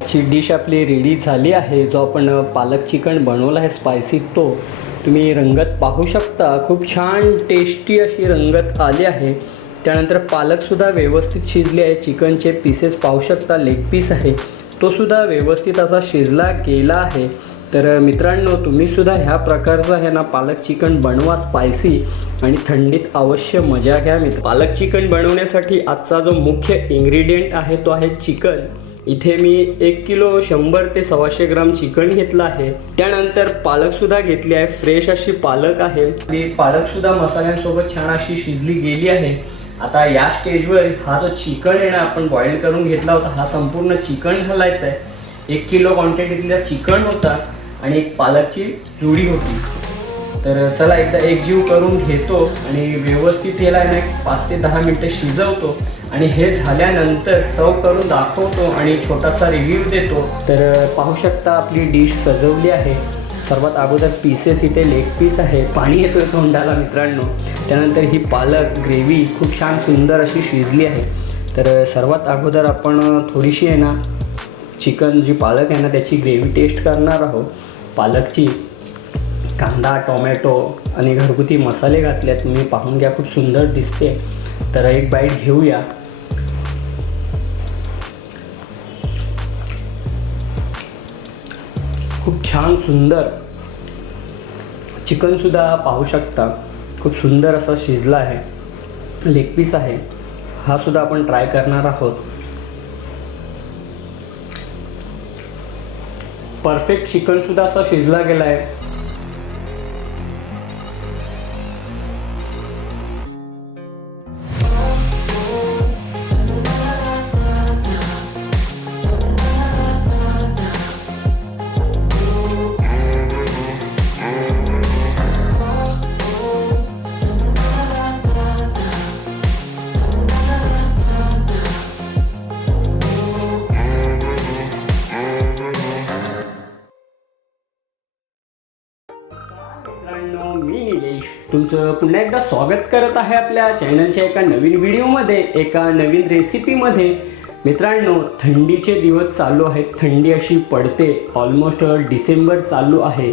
ची डिश आपली रेडी झाली आहे। जो आपण पालक चिकन बनवला आहे स्पायसी, तो तुम्ही रंगत पाहू शकता। खूप छान टेस्टी अशी रंगत आली आहे। त्यानंतर पालकसुद्धा व्यवस्थित शिजले आहे। चिकनचे पीसेस पाहू शकता, लेग पीस आहे तो सुद्धा व्यवस्थित असा शिजला गेला आहे। तर मित्रांनो, तुम्हीसुद्धा ह्या प्रकारचं आहे ना पालक चिकन बनवा स्पायसी, आणि थंडीत अवश्य मजा घ्या। पालक चिकन बनवण्यासाठी आजचा जो मुख्य इन्ग्रेडियंट आहे तो आहे चिकन। इथे मी 1 किलो 100 ते 125 ग्राम चिकन घेतलं आहे। त्यानंतर पालकसुद्धा घेतली आहे, फ्रेश अशी पालक आहे। ती पालकसुद्धा मसाल्यांसोबत छान अशी शिजली गेली आहे। आता या स्टेजवर हा जो चिकन आहे ना आपण बॉईल करून घेतला होता, हा संपूर्ण चिकन घालायचा आहे। 1 किलो क्वांटिटीतला चिकन होता आणि एक पालकची जुडी होती। तर चला एकदा एकजीव करून घेतो आणि व्यवस्थित याला ना 5 ते 10 मिनिटं शिजवतो, आणि हे झाल्यानंतर सर्व करून दाखवतो आणि छोटासा रिव्ह्यू देतो। तर पाहू शकता आपली डिश सजवली आहे। सर्वात अगोदर पीसेस, इथे लेग पीस आहे, पाणी येतोय तोंडाला मित्रांनो। त्यानंतर ही पालक ग्रेव्ही खूप छान सुंदर अशी शिजली आहे। तर सर्वात अगोदर आपण थोडीशी आहे ना चिकन जी पालक आहे ना त्याची ग्रेव्ही टेस्ट करणार आहोत। पालकची कांदा, टोमॅटो आणि घरगुती मसाले घातले आहेत, तुम्ही पाहून घ्या, खूप सुंदर दिसते। तर एक बाईट घेऊया। खूप छान सुंदर चिकनसुद्धा पाहू शकता, खूप सुंदर असा शिजला आहे। लेग पीस आहे, हा सुद्धा आपण ट्राय करणार आहोत। परफेक्ट चिकनसुद्धा असा शिजला गेला आहे। मी निलेश तुमचं पुन्हा एकदा स्वागत करत आहे आपल्या चॅनलच्या एका नवीन व्हिडिओमध्ये, एका नवीन रेसिपीमध्ये। मित्रांनो, थंडीचे दिवस चालू आहेत, थंडी अशी पडते, ऑलमोस्ट डिसेंबर चालू आहे।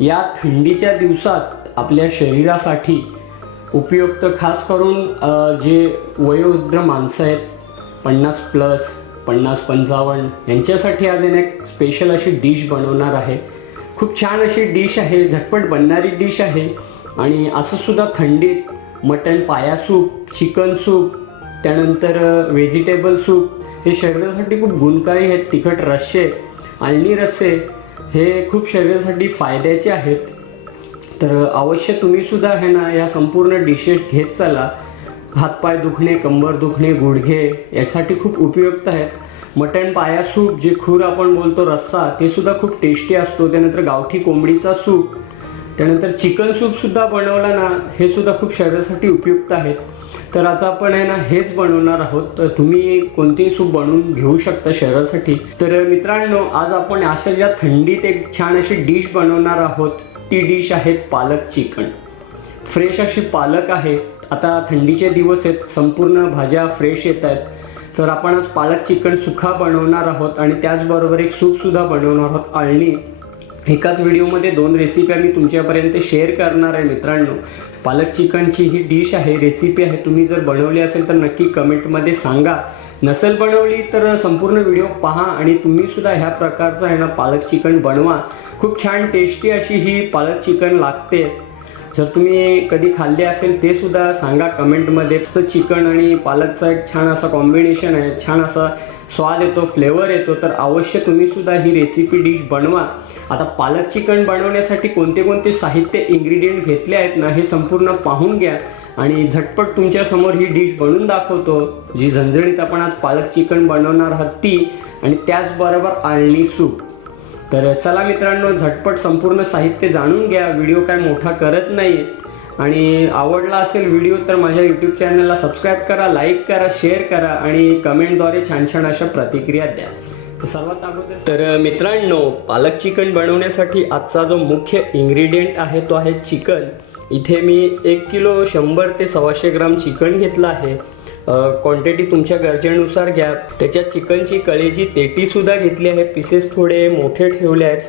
या थंडीच्या दिवसात आपल्या शरीरासाठी उपयुक्त, खास करून जे वयोवृद्ध माणसं आहेत 50+, 50-55 यांच्यासाठी आज एक स्पेशल अशी डिश बनवणार आहे। खूप छान अशी डिश आहे, झटपट बनणारी डिश आहे। आणि असं सुद्धा थंडीत मटण पाया सूप, चिकन सूप, त्यानंतर व्हेजिटेबल सूप हे शरीरासाठी खूप गुणकारी आहेत। तिखट रस्से, आळणी रस्से हे खूप शरीरासाठी फायद्याचे आहेत। तर अवश्य तुम्हीसुद्धा आहे ना या संपूर्ण डिशेस घेत चला। हातपाय दुखणे, कंबर दुखणे, गुडघे यासाठी खूप उपयुक्त आहेत। मटण पाया सूप, जे खूर आपण बोलतो रस्सा, ते सुद्धा खूप टेस्टी असतो। त्यानंतर गावठी कोंबडीचा सूप, त्यानंतर चिकन सूपसुद्धा बनवला ना, हे सुद्धा खूप शरीरासाठी उपयुक्त आहेत। तर आज आपण आहे ना हेच बनवणार आहोत। तर तुम्ही कोणतेही सूप बनवून घेऊ शकता शरीरासाठी। तर मित्रांनो, आज आपण अशा ज्या थंडीत एक छान अशी डिश बनवणार आहोत, ती डिश आहे पालक चिकन। फ्रेश अशी पालक आहे। आता थंडीचे दिवस आहेत, संपूर्ण भाज्या फ्रेश येत आहेत। तर आपण आज पालक चिकन सुखा बनवणार आहोत आणि त्याचबरोबर एक सूपसुद्धा बनवणार आहोत, आळणी। एकाच व्हिडिओमध्ये 2 रेसिपी मी तुमच्यापर्यंत शेअर करणार आहे मित्रांनो। पालक चिकनची ही डिश आहे, रेसिपी आहे। तुम्ही जर बनवली असेल तर नक्की कमेंटमध्ये सांगा। नसेल बनवली तर संपूर्ण व्हिडिओ पहा आणि तुम्हीसुद्धा ह्या प्रकारचं आहे ना पालक चिकन बनवा। खूप छान टेस्टी अशी ही पालक चिकन लागते। जर तुम्ही कधी खाल्ले असेल ते सुद्धा सांगा कमेंटमध्ये। तर चिकन आणि पालकचा एक छान असा कॉम्बिनेशन आहे, छान असा स्वाद येतो, फ्लेवर येतो। तर अवश्य तुम्हीसुद्धा ही रेसिपी डिश बनवा। आता पालक चिकन बनवण्यासाठी कोणते कोणते साहित्य, इन्ग्रेडियंट घेतले आहेत ना, हे संपूर्ण पाहून घ्या आणि झटपट तुमच्यासमोर ही डिश बनवून दाखवतो, जी झणझणीत आपण आज पालक चिकन बनवणार आहोत ती, आणि त्याचबरोबर आळणी सूप। तर चला मित्रांनो, झटपट संपूर्ण साहित्य जाणून घ्या। व्हिडिओ काय मोठा करत नाही, आणि आवडला असेल व्हिडिओ तर माझ्या यूट्यूब चॅनलला सबस्क्राईब करा, लाईक करा, शेअर करा आणि कमेंटद्वारे छान छान अशा प्रतिक्रिया द्या। सर्वात अगोदर तर मित्रांनो, पालक चिकन बनवण्यासाठी आजचा जो मुख्य इन्ग्रेडियंट आहे तो आहे चिकन। इथे मी 1 किलो 100 ते 125 ग्राम चिकन घेतलं आहे। क्वांटिटी तुमच्या गरजेनुसार घ्या। त्याच्यात चिकनची कलेजी पेटीसुद्धा घेतली आहे, पीसेस थोडे मोठे ठेवले आहेत,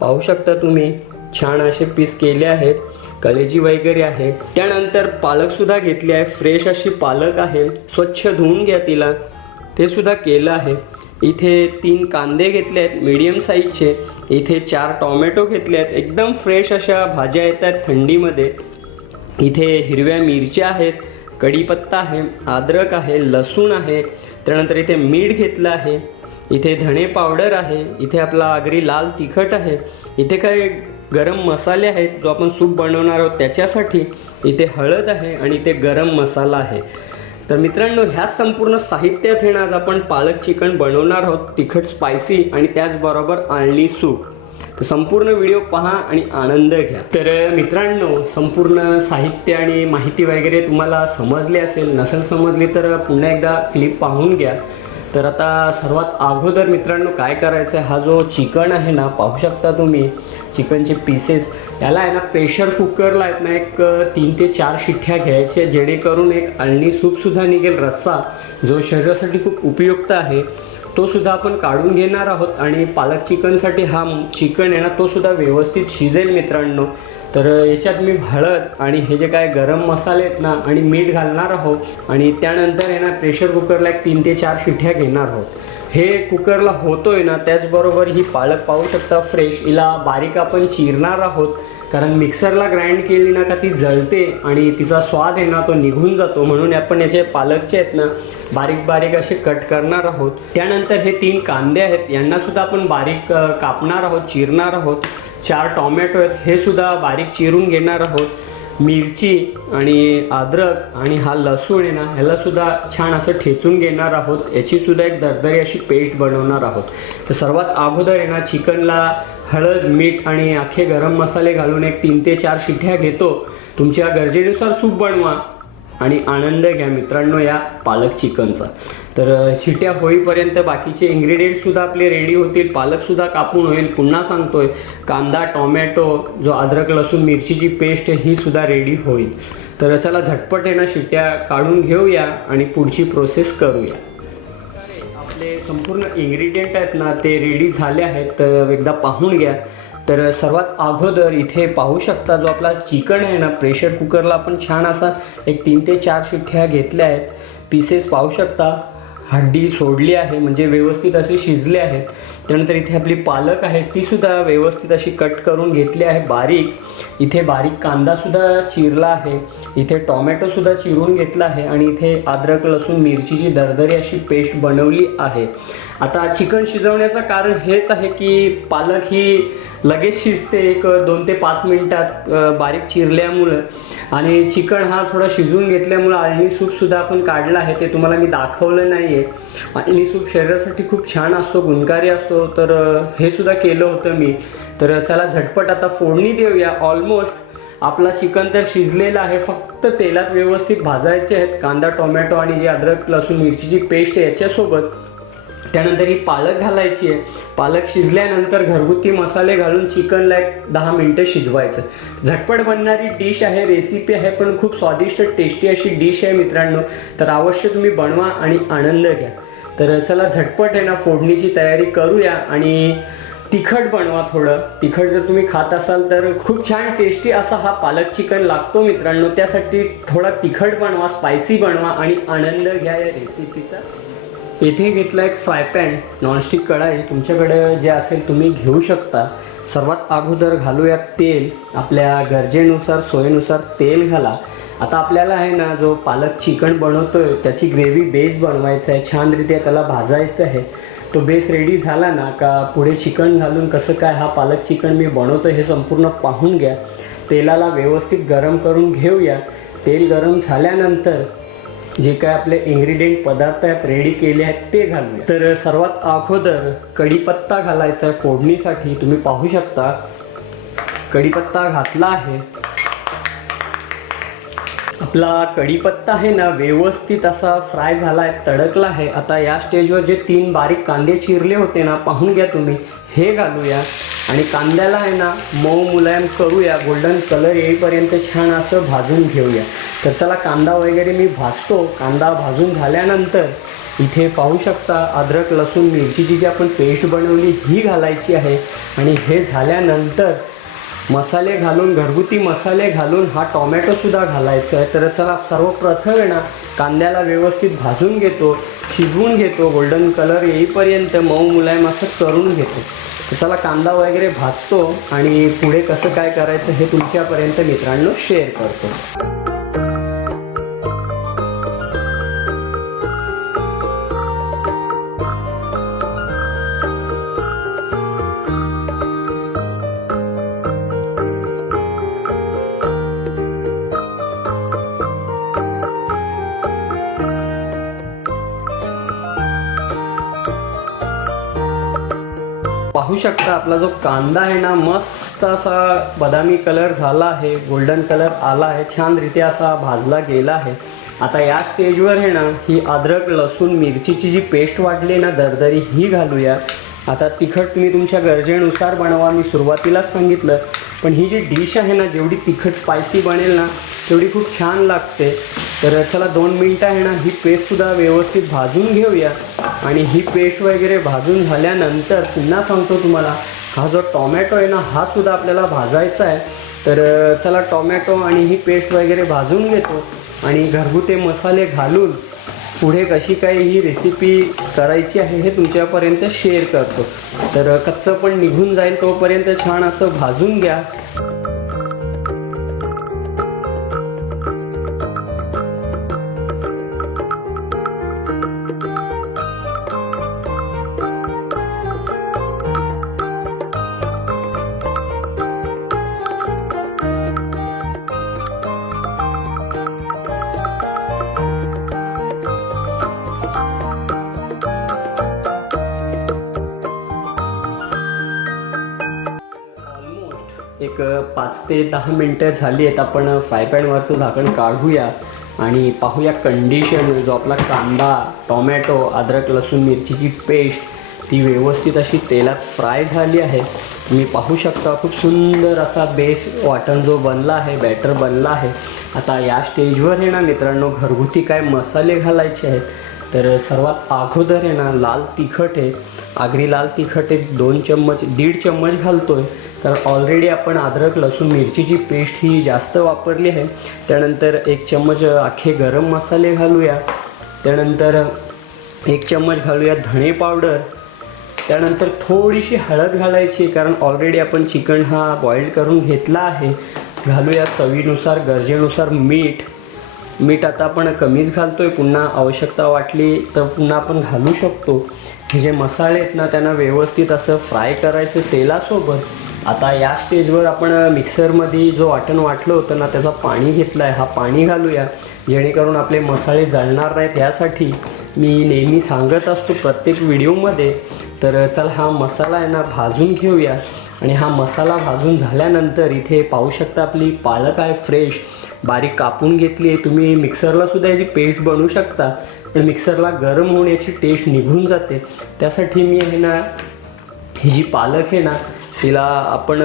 पाहू शकता तुम्ही छान असे पीस केले आहेत, कलेजी वगैरे आहे। त्यानंतर पालकसुद्धा घेतली आहे, फ्रेश अशी पालक आहे, स्वच्छ धुवून घ्या तिला, ते सुद्धा केलं आहे। इथे 3 कांदे घेतले आहेत मीडियम साईजचे, इथे 4 टोमॅटो घेतले आहेत, एकदम फ्रेश अशा भाज्या येतात थंडीमध्ये। इथे हिरव्या मिरच्या आहेत, कढीपत्ता आहे, अद्रक आहे, लसूण आहे, त्यानंतर इथे मीठ घेतलं आहे, इथे धणे पावडर आहे, इथे आपला आगरी लाल तिखट आहे, इथे काही गरम मसाले आहेत जो आपण सूप बनवणार आहोत त्याच्यासाठी, इथे हळद आहे आणि इथे गरम मसाला आहे। तर मित्रांनो, ह्या संपूर्ण साहित्यात हे आज आपण पालक चिकन बनवणार आहोत, तिखट स्पायसी आणि त्याचबरोबर आळणी सूप। तर संपूर्ण व्हिडिओ पहा आणि आनंद घ्या। तर मित्रांनो, संपूर्ण साहित्य आणि माहिती वगैरे तुम्हाला समजली असेल, नसेल समजली तर पुन्हा एकदा क्लिप पाहून घ्या। तर आता सर्वात अगोदर मित्रांनो काय करायचं आहे, हा जो चिकन आहे ना, पाहू शकता तुम्ही चिकनचे पीसेस, याला आहे ना प्रेशर कुकरला आहेत ना एक 3 ते 4 शिट्ट्या घ्यायच्या, जेणेकरून एक अळणी सूपसुद्धा निघेल, रस्सा जो शरीरासाठी खूप उपयुक्त आहे तो सुद्धा आपण काढून घेणार आहोत। आणि पालक चिकनसाठी हा चिकन आहे ना तो सुद्धा व्यवस्थित शिजेल मित्रांनो। तर याच्यात मी हळद आणि हे जे काय गरम मसाले आहेत ना आणि मीठ घालणार आहोत आणि त्यानंतर आहे ना प्रेशर कुकरला एक 3 ते 4 शिट्ट्या घेणार आहोत। हे कुकरला होतोय ना, त्याचबरोबर ही पालक पाहू शकता फ्रेश, हिला बारीक आपण चिरणार आहोत, कारण मिक्सरला ग्राइंड केली ना का ती जळते आणि तिचा स्वाद आहे ना तो निघून जातो, म्हणून आपण याचे पालकचे आहेत ना बारीक बारीक असे कट करणार आहोत। त्यानंतर हे 3 कांदे आहेत, यांना सुद्धा आपण बारीक कापणार आहोत, चिरणार आहोत। 4 टोमॅटो आहेत, हे सुद्धा बारीक चिरून घेणार आहोत। मिरची आणि अद्रक आणि हा लसूण आहे ना, ह्याला सुद्धा छान असं ठेचून घेणार आहोत, याची सुद्धा एक दरदरी अशी पेस्ट बनवणार आहोत। तर सर्वात अगोदर आहे ना चिकनला हळद, मीठ आणि अख्खे गरम मसाले घालून एक 3 ते 4 शिट्ट्या घेतो। तुमच्या गरजेनुसार सूप बनवा आणि आनंद घ्या मित्रांनो या पालक चिकनचा। तर शिट्ट्या होईपर्यंत बाकीचे इन्ग्रेडियंट सुद्धा आपले रेडी होतील, पालक सुद्धा कापून होईल। पुन्हा सांगतोय, कांदा, टोमॅटो, जो अद्रक लसूण मिरचीची पेस्ट आहे ही सुद्धा रेडी होईल। तर चला झटपट आहे ना शिट्ट्या काढून घेऊया आणि पुढची प्रोसेस करूया। आपले संपूर्ण इन्ग्रेडियंट आहेत ना ते रेडी झाले आहेत, तर एकदा पाहून घ्या। तर सर्वात अगोदर इथे पाहू शकता जो आपला चिकन आहे ना, प्रेशर कुकरला आपण छान असा एक 3 ते 4 शिट्ट्या घेतल्या आहेत, पीसेस पाहू शकता, हड्डी सोडली आहे म्हणजे व्यवस्थित असे शिजले आहेत। त्यानंतर इथे आपली पालक आहे ती सुद्धा व्यवस्थित अशी कट करून घेतली आहे बारीक, इथे बारीक कांदा सुद्धा चिरला आहे, इथे टोमॅटो सुद्धा चिरून घेतला आहे आणि इथे अद्रक लसूण मिरचीची दरदरी अशी पेस्ट बनवली आहे। आता चिकन शिजवण्याचं कारण हेच आहे की पालक ही लगेच शिजते, एक 2 ते 5 मिनिटात बारीक चिरल्यामुळं, आणि चिकन हा थोडा शिजून घेतल्यामुळं अळणी सूपसुद्धा आपण काढलं आहे, ते तुम्हाला मी दाखवलं नाही आहे। अळणी सूप शरीरासाठी खूप छान असतो, गुणकारी असतो, तर हे सुद्धा केलं होतं मी। तर चला झटपट आता फोडणी देऊया। ऑलमोस्ट आपला चिकन तर शिजलेला आहे, फक्त तेलात व्यवस्थित भाजायचे आहेत कांदा, टोमॅटो आणि जी अद्रक लसूण मिरचीची पेस्ट आहे याच्यासोबत। त्यानंतर ही पालक घालायची आहे, पालक शिजल्यानंतर घरगुती मसाले घालून चिकनला एक 10 मिनिटं शिजवायचं। झटपट बनणारी डिश आहे, रेसिपी आहे, पण खूप स्वादिष्ट टेस्टी अशी डिश आहे मित्रांनो। तर अवश्य तुम्ही बनवा आणि आनंद घ्या। तर चला झटपट आहे ना फोडणीची तयारी करूया आणि तिखट बनवा थोडं। तिखट जर तुम्ही खात असाल तर खूप छान टेस्टी असा हा पालक चिकन लागतो मित्रांनो, त्यासाठी थोडा तिखट बनवा, स्पायसी बनवा आणि आनंद घ्या या रेसिपीचा। येथे घेतला एक फ्राय पॅन, नॉनस्टिक कढाई तुमच्याकडे जे असेल तुम्ही घेऊ शकता। सर्वात अगोदर घालूया तेल, आपल्या गरजेनुसार सोयीनुसार तेल घाला। आता आपल्याला आहे ना जो पालक चिकन बनवतोय त्याची ग्रेव्ही बेस बनवायचा आहे, छानरीत्या त्याला भाजायचं आहे। तो बेस रेडी झाला ना का पुढे चिकन घालून कसं काय हा पालक चिकन मी बनवतोय हे संपूर्ण पाहून घ्या। तेलाला व्यवस्थित गरम करून घेऊया। तेल गरम झाल्यानंतर जे काय आपले इन्ग्रेडियंट पदार्थ आहेत रेडी केले आहेत ते घालूया। तर सर्वात अगोदर कढीपत्ता घालायचा आहे फोडणीसाठी, तुम्ही पाहू शकता कढीपत्ता घातला आहे। आपला कढीपत्ता आहे ना व्यवस्थित असा फ्राय झाला आहे, तडकला आहे। आता या स्टेजवर जे 3 बारीक कांदे चिरले होते ना, पाहून घ्या तुम्ही, हे घालूया। आणि कांद्याला आहे ना मऊ मुलायम करूया, गोल्डन कलर येईपर्यंत छान असं भाजून घेऊया. तर चला कांदा वगैरे मी भाजतो. कांदा भाजून झाल्यानंतर इथे पाहू शकता अद्रक लसूण मिरचीची जी आपण पेस्ट बनवली ही घालायची आहे. आणि हे झाल्यानंतर मसाले घालून, घरगुती मसाले घालून हा टोमॅटोसुद्धा घालायचा आहे. तर चला सर्वप्रथम आहे ना कांद्याला व्यवस्थित भाजून घेतो, शिजवून घेतो, गोल्डन कलर येईपर्यंत मऊ मुलायम असं करून घेतो. तर चला कांदा वगैरे भाजतो आणि पुढे कसं काय करायचं हे तुमच्यापर्यंत मित्रांनो शेअर करतो. पाहू शकता आपला जो कांदा आहे ना मस्त असा बदामी कलर झाला आहे, गोल्डन कलर आला आहे, छानरीत्या असा भाजला गेला आहे. आता या स्टेजवर आहे ना ही अद्रक लसूण मिरचीची जी पेस्ट वाटली ना दरदरी ही घालूया. आता तिखट तुम्ही तुमच्या गरजेनुसार बनवा, मी सुरुवातीलाच सांगितलं. पण ही जी डिश आहे ना जेवढी तिखट स्पायसी बनेल ना तेवढी खूप छान लागते. तर चला 2 मिनटं आहे ना ही पेस्टसुद्धा व्यवस्थित भाजून घेऊया. आणि ही पेस्ट वगैरे भाजून झाल्यानंतर पुन्हा सांगतो तुम्हाला हा जो टोमॅटो आहे ना हा सुद्धा आपल्याला भाजायचा आहे. तर चला टोमॅटो आणि ही पेस्ट वगैरे भाजून घेतो आणि घरगुती मसाले घालून पुढे कशी काय ही रेसिपी करायची आहे हे तुमच्यापर्यंत शेअर करतो. तर कच्चं पण निघून जाईल तोपर्यंत छान असं भाजून घ्या. एक 5 ते 10 मिनटं झाली आहेत. आपण फ्राय पॅनवरचं झाकण काढूया आणि पाहूया कंडिशन. जो आपला कांदा, टोमॅटो, अद्रक लसूण मिरचीची पेस्ट ती व्यवस्थित अशी तेलात फ्राय झाली आहे. तुम्ही पाहू शकता खूप सुंदर असा बेस वाटण जो बनला आहे, बॅटर बनला आहे. आता या स्टेजवर आहे ना मित्रांनो घरगुती काय मसाले घालायचे आहेत. तर सर्वात अगोदर आहे ना लाल तिखट आहे, आगरी लाल तिखट एक 2 चम्मच 1.5 चम्मच घालतो आहे. तर ऑलरेडी आपण अद्रक लसूण मिरचीची पेस्ट ही जास्त वापरली आहे. त्यानंतर 1 चम्मच अख्खे गरम मसाले घालूया. त्यानंतर 1 चम्मच घालूया धणे पावडर. त्यानंतर थोडीशी हळद घालायची कारण ऑलरेडी आपण चिकन हा बॉईल करून घेतला आहे. घालूया चवीनुसार, गरजेनुसार मीठ आता आपण कमीच घालतो आहे. पुन्हा आवश्यकता वाटली तर पुन्हा आपण घालू शकतो. हे जे मसाले आहेत ना त्यांना व्यवस्थित असं फ्राय करायचं तेलासोबत. आता या स्टेजवर आपण मिक्सरमध्ये जो वाटण वाटलं होतं ना त्याचं पाणी घेतलं आहे, हा पाणी घालूया जेणेकरून आपले मसाले जळणार नाहीत. यासाठी मी नेहमी सांगत असतो प्रत्येक व्हिडिओमध्ये. तर चल हा मसाला आहे ना भाजून घेऊया. आणि हा मसाला भाजून झाल्यानंतर इथे पाहू शकता आपली पालक आहे फ्रेश बारीक कापून घेतली आहे. तुम्ही मिक्सरलासुद्धा याची पेस्ट बनवू शकता पण मिक्सरला गरम होऊन याची टेस्ट निघून जाते. त्यासाठी मी आहे ना ही जी पालक आहे ना तिला आपण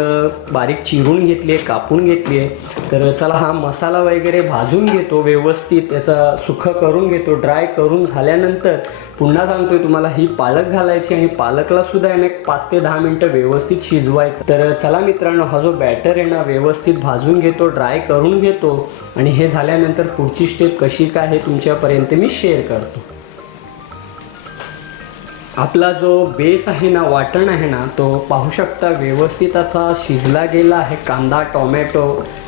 बारीक चिरून घेतली आहे, कापून घेतली आहे. तर चला हा मसाला वगैरे भाजून घेतो, व्यवस्थित त्याचा सुखं करून घेतो. ड्राय करून झाल्यानंतर पुन्हा सांगतोय तुम्हाला ही पालक घालायची आणि पालकलासुद्धा आहे ना 5 ते 10 मिनटं व्यवस्थित शिजवायचं. तर चला मित्रांनो हा जो बॅटर आहे ना व्यवस्थित भाजून घेतो, ड्राय करून घेतो. आणि हे झाल्यानंतर पुढची स्टेप कशी काय हे तुमच्यापर्यंत मी शेअर करतो. आपला जो बेस आहे ना वाटण आहे ना तो पाहू शकता व्यवस्थित असा शिजला गेला आहे. कांदा, टोमॅटो,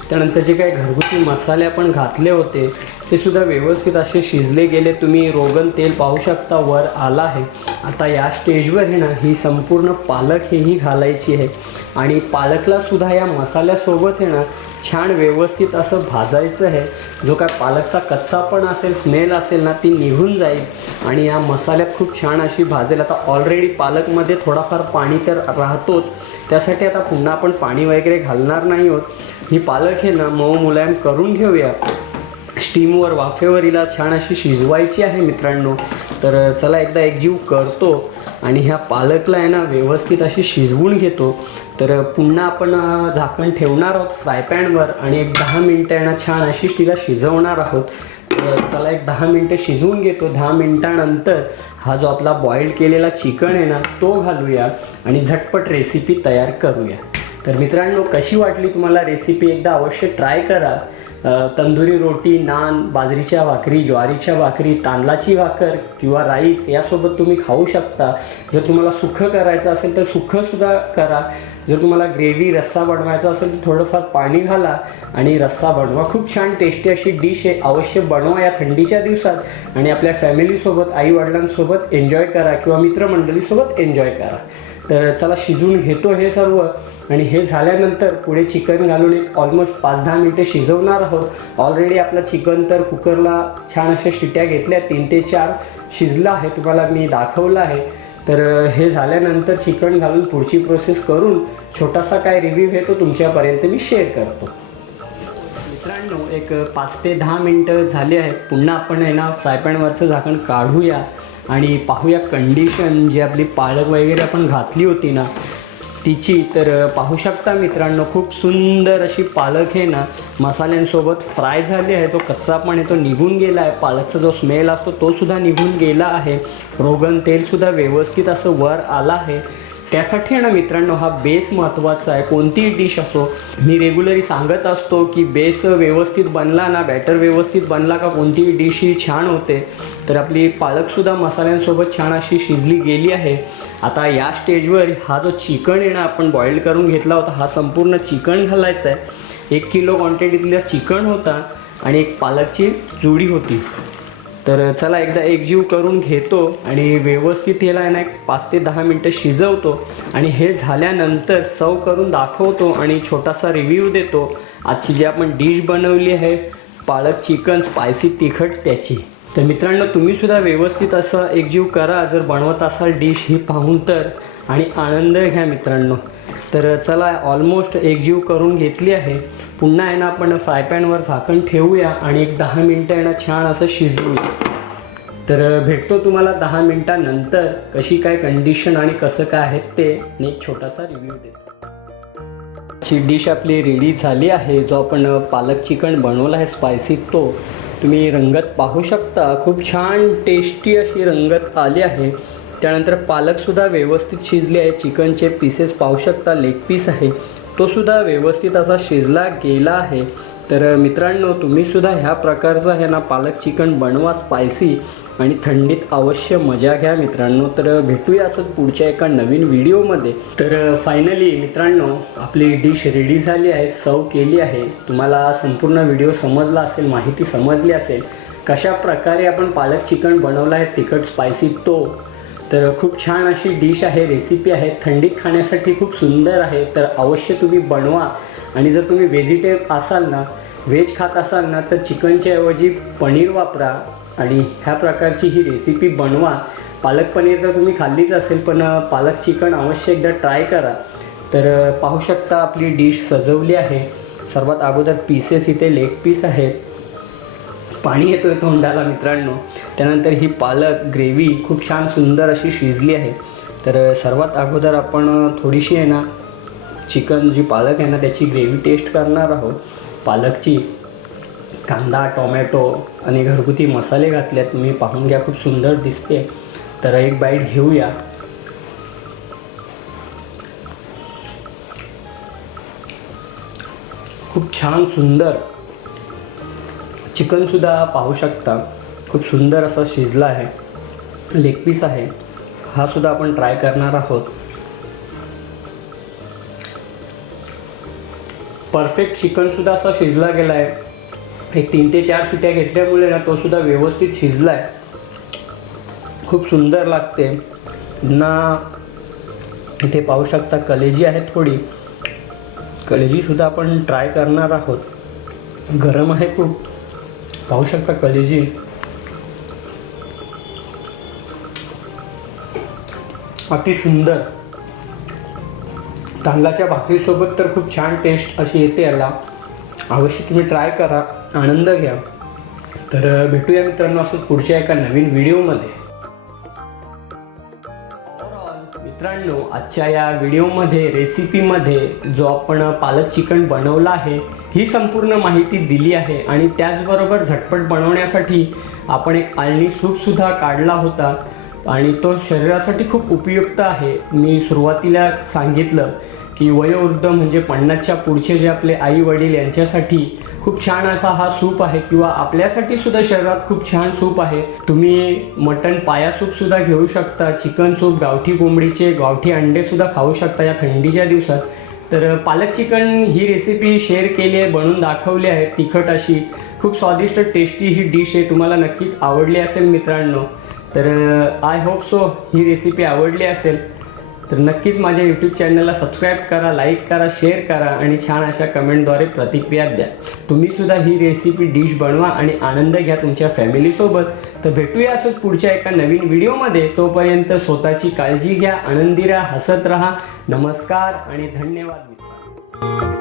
त्यानंतर जे काही घरगुती मसाले आपण घातले होते ते सुद्धा व्यवस्थित असे शिजले गेले. तुम्ही रोगन तेल पाहू शकता वर आला आहे. आता या स्टेजवर आहे ना ही संपूर्ण पालक ही घालायची आहे आणि पालकला सुद्धा या मसाल्यासोबत आहे ना छान व्यवस्थित असं भाजायचं आहे. जो काय पालकचा कच्चापण असेल, स्मेल असेल ना ती निघून जाईल आणि या मसाल्यात खूप छान अशी भाजेल. आता ऑलरेडी पालकमध्ये थोडाफार पाणी तर राहतोच, त्यासाठी आता पुन्हा आपण पाणी वगैरे घालणार नाही आहोत. ही पालक आहे ना मऊ मुलायम करून घेऊया. स्टीमवर, वाफेवर हिला छान अशी शिजवायची आहे मित्रांनो. तर चला एकदा एकजीव करतो आणि ह्या पालकला आहे ना व्यवस्थित अशी शिजवून घेतो. तर पुन्हा आपण झाकण ठेवणार आहोत फ्राय पॅनवर आणि एक 10 मिनटं आहे ना छान अशी तिला शिजवणार आहोत. तर चला एक 10 मिनटं शिजवून घेतो. 10 मिनटानंतर हा जो आपला बॉईल केलेला चिकन आहे ना तो घालूया आणि झटपट रेसिपी तयार करूया. तर मित्रांनो, कशी वाटली तुम्हाला रेसिपी एकदा अवश्य ट्राय करा. तंदुरी रोटी, नान, बाजरीच्या भाकरी, ज्वारीच्या भाकरी, तांदळाची भाकर किंवा राईस यासोबत तुम्ही खाऊ शकता. जर तुम्हाला सुखं करायचं असेल तर सुखंसुद्धा करा. जर तुम्हाला ग्रेव्ही रस्सा बनवायचा असेल तर थोडंफार पाणी घाला आणि रस्सा बनवा. खूप छान टेस्टी अशी डिश आहे. अवश्य बनवा या थंडीच्या दिवसात आणि आपल्या फॅमिलीसोबत, आईवडिलांसोबत एन्जॉय करा किंवा मित्रमंडळीसोबत एन्जॉय करा. तर चला शिजवून घेतो हे सर्व आणि हे झाल्यानंतर पुढे चिकन घालून एक ऑलमोस्ट 5-10 मिनटे शिजवणार आहोत. ऑलरेडी आपला चिकन तर कुकरला छान अशा शिट्ट्या घेतल्या, 3 ते 4 शिजलं आहे, तुम्हाला मी दाखवलं आहे. तर हे झाल्यानंतर चिकन घालून पुढची प्रोसेस करून छोटासा काय रिव्ह्यू आहे तो तुमच्यापर्यंत मी शेअर करतो. मित्रांनो, एक 5 ते 10 मिनटं झाली आहेत. पुन्हा आपण आहे ना फ्राय पॅनवरचं झाकण काढूया आणि पाहूया कंडिशन जी आपली पालक वगैरे आपण घातली होती ना तिची. तर पाहू शकता मित्रांनो, खूप सुंदर अशी पालक आहे ना मसाल्यांसोबत फ्राय झाली आहे. तो कच्चा पण आहे तो निघून गेला आहे. पालकचा जो स्मेल असतो तो सुद्धा निघून गेला आहे. रोगन तेलसुद्धा व्यवस्थित असं वर आलं आहे. त्यासाठी आहे ना मित्रांनो हा बेस महत्त्वाचा आहे. कोणतीही डिश असो, मी रेग्युलरी सांगत असतो की बेस व्यवस्थित बनला ना, बॅटर व्यवस्थित बनला का कोणतीही डिश ही छान होते. तर आपली पालकसुद्धा मसाल्यांसोबत छान अशी शिजली गेली आहे. आता या स्टेजवर हा जो चिकन आहे ना आपण बॉईल करून घेतला होता हा संपूर्ण चिकन घालायचा आहे. 1 किलो क्वांटिटीतला चिकन होता आणि एक पालकची जुडी होती. तर चला एकदा एकजीव करून घेतो आणि व्यवस्थित याला आहे ना 5 ते 10 मिनटं शिजवतो आणि हे झाल्यानंतर सर्व करून दाखवतो आणि छोटासा रिव्ह्यू देतो आजची जी आपण डिश बनवली आहे पालक चिकन स्पायसी तिखट त्याची. तर मित्रांनो, तुम्हीसुद्धा व्यवस्थित असं एकजीव करा जर बनवत असाल डिश ही पाहून तर, आणि आनंद घ्या मित्रांनो. तर चला ऑलमोस्ट एकजीव करून घेतली आहे. पुन्हा आहे ना आपण फ्राय पॅनवर झाकण ठेवूया आणि एक 10 मिनटं आहे ना छान असं शिजवूया. तर भेटतो तुम्हाला 10 मिनटानंतर कशी काय कंडिशन आणि कसं काय आहे ते आणि एक छोटासा रिव्ह्यू देतो. ची डिश आपली रेडी झाली आहे. जो आपण पालक चिकन बनवला आहे स्पायसी तो तुम्ही रंगत पाहू शकता. खूप छान टेस्टी अशी रंगत आली आहे. त्यानंतर पालकसुद्धा व्यवस्थित शिजली आहे. चिकनचे पीसेस पाहू शकता, लेग पीस आहे तो सुद्धा व्यवस्थित असा शिजला गेला आहे. तर मित्रांनो, तुम्हीसुद्धा ह्या प्रकारचं आहे ना पालक चिकन बनवा स्पायसी आणि थंडीत अवश्य मजा घ्या मित्रांनो. तर भेटूया असंच पुढच्या एका नवीन व्हिडिओमध्ये. तर फायनली मित्रांनो आपली डिश रेडी झाली आहे, सर्व केली आहे. तुम्हाला संपूर्ण व्हिडिओ समजला असेल, माहिती समजली असेल कशा प्रकारे आपण पालक चिकन बनवलं आहे तिखट स्पायसी तो. तर खूप छान अशी डिश आहे, रेसिपी आहे, थंडीत खाण्यासाठी खूप सुंदर आहे. तर अवश्य तुम्ही बनवा आणि जर तुम्ही व्हेजिटेबल असाल ना, व्हेज खात असाल ना तर चिकनच्या ऐवजी पनीर वापरा आणि ह्या प्रकारची ही रेसिपी बनवा. पालक पनीर तर तुम्ही खाल्लीच असेल पण पालक चिकन अवश्य एकदा ट्राय करा. तर पाहू शकता आपली डिश सजवली आहे. सर्वात अगोदर पीसेस इथे लेग पीस आहेत. पाणी येतोय तोंडाला मित्रांनो. त्यानंतर ही पालक ग्रेव्ही खूप छान सुंदर अशी शिजली आहे. तर सर्वात अगोदर आपण थोडीशी आहे ना चिकन जी पालक आहे ना त्याची ग्रेव्ही टेस्ट करणार आहोत. पालकची कांदा, टोमॅटो आणि घरगुती मसाले घातले आहेत, तुम्ही पाहून घ्या, खूप सुंदर दिसते. तर एक बाईट घेऊया. खूप छान सुंदर चिकनसुद्धा पाहू शकता, खूप सुंदर असा शिजला आहे. लेग पीस आहे हा सुद्धा आपण ट्राय करणार आहोत. परफेक्ट चिकनसुद्धा असा शिजला गेला आहे. एक 3 ते 4 शिट्ट्या घेतल्यामुळे ना तो सुद्धा व्यवस्थित शिजला आहे. खूप सुंदर लागते ना. इथे पाहू शकता कलेजी आहे, थोडी कलेजीसुद्धा आपण ट्राय करणार आहोत. गरम आहे खूप, पाहू शकता कलेजी. अति सुंदर. तांदळाच्या भाकरीसोबत तर खूप छान टेस्ट अशी येते याला. अवश्य तुम्ही ट्राय करा, आनंद घ्या. तर भेटूया मित्रांनो असंच पुढच्या एका नवीन व्हिडिओमध्ये. मित्रांनो, आजच्या या व्हिडिओमध्ये रेसिपीमध्ये जो आपण पालक चिकन बनवला आहे ही संपूर्ण माहिती दिली आहे आणि त्याचबरोबर झटपट बनवण्यासाठी आपण एक आळणी सूपसुद्धा काढला होता आणि तो शरीरासाठी खूप उपयुक्त आहे. मी सुरुवातीला सांगितलं की वयोवृद्ध म्हणजे 50च्या पुढचे जे आपले आई वडील यांच्यासाठी खूप छान असा हा सूप आहे किंवा आपल्यासाठी सुद्धा शरीरात खूप छान सूप आहे. तुम्ही मटण पाया सूप सुद्धा घेऊ शकता, चिकन सूप, गावठी कोंबडीचे गावठी अंडे सुद्धा खाऊ शकता या थंडीच्या दिवसात. तर पालक चिकन ही रेसिपी शेअर केली आहे, बनवून दाखवली आहे. तिखट अशी खूप स्वादिष्ट टेस्टी ही डिश आहे, तुम्हाला नक्कीच आवडली असेल मित्रांनो. तर I hope so he recipe आवडली असेल. तर नक्कीच माझ्या यूट्यूब चॅनलला सबस्क्राईब करा, लाईक करा, शेअर करा आणि छान अशा कमेंटद्वारे प्रतिक्रिया द्या. तुम्हीसुद्धा ही रेसिपी डिश बनवा आणि आनंद घ्या तुमच्या फॅमिलीसोबत. तर भेटूया असंच पुढच्या एका नवीन व्हिडिओमध्ये. तोपर्यंत स्वतःची काळजी घ्या, आनंदी राहा, हसत राहा. नमस्कार आणि धन्यवाद मित्रांनो.